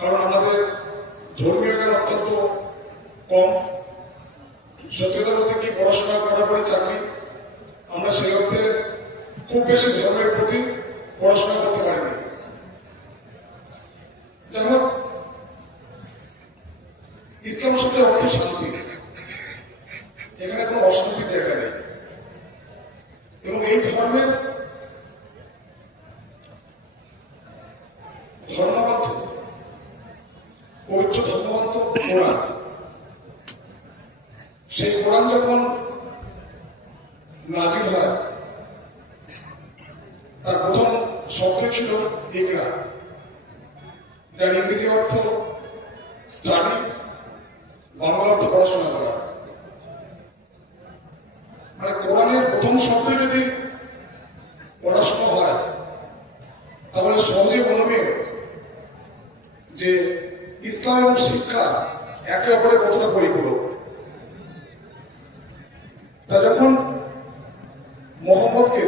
কারণ আমাদের ধর্মীয় জ্ঞান অত্যন্ত কম। সত্যতা বলতে কি পড়াশোনা করার পরে চাকরি? আমরা সেই অর্থে খুব বেশি ধর্মের প্রতি পড়াশোনা করতে পারিনি। যাই হোক, ইসলাম শব্দের অর্থ শান্তি। এখানে কোনো অশান্তির জায়গা নেই। এবং এই ধর্মের কোরআন। সেই কোরআন যখন নাজির হয়, তার প্রথম শব্দ ছিল ইকরা, যার ইংরেজি অর্থ স্টাডি বাংলা অর্থ পড়াশোনা করা। মানে কোরআনের প্রথম শব্দ যদি পড়াশোনা হয়, তাহলে সহজেই মনে যে ইসলাম শিক্ষা একে অপরের কতটা পরিপূরক তা যখন মোহাম্মদকে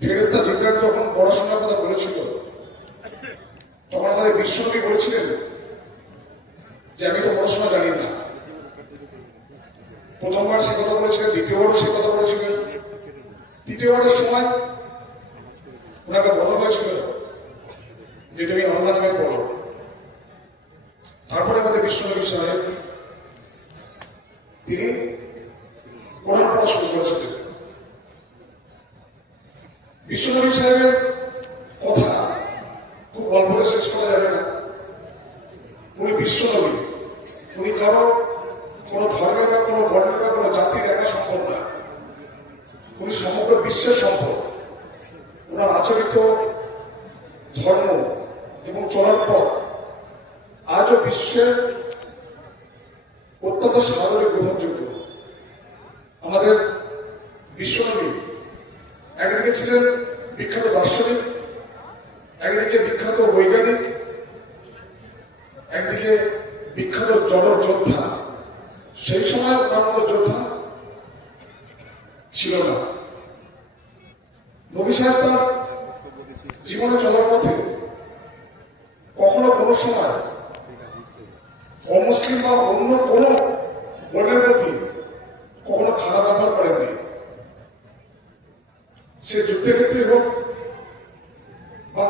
ফেরেস্তা জিব্রাইল যখন পড়াশোনার কথা বলেছিল, তখন আমাদের বিশ্বনবী বলেছিলেন যে, আমি তো পড়াশোনা জানি না। প্রথমবার সে কথা বলেছিলেন, দ্বিতীয়বারও সে কথা বলেছিলেন। তৃতীয়বারের সময় ওনাকে বলা হয়েছিল যে, তুমি নামে পড়ো। বিশ্বনবী সাহেব তিনি কোরআন পড়া শুরু করেছিলেন। সাহেবের কথা খুব শেষ করা যাবে না। উনি বিশ্বনবী। উনি কারও কোন ধর্মের বা কোনো বর্ণের বা কোনো জাতির একা সম্পদ না। উনি সমগ্র বিশ্বের সম্পদ। ওনার আচরিত ধর্ম এবং চলার পথ বিশ্বের অত্যন্ত সাদরে গ্রহণযোগ্য। আমাদের বিশ্বনবী একদিকে ছিলেন বিখ্যাত দার্শনিক, একদিকে বিখ্যাত বৈজ্ঞানিক, একদিকে বিখ্যাত জড় যোদ্ধা সেই সময় ওনার যোদ্ধা ছিল না। নবী সাহেব তার জীবনে চলার পথে কখনো কোনো সময় অমুসলিম বা অন্য কোনো মনের প্রতি কখনো খারাপ ব্যবহার করেননি। সে যুদ্ধের ক্ষেত্রে হোক বা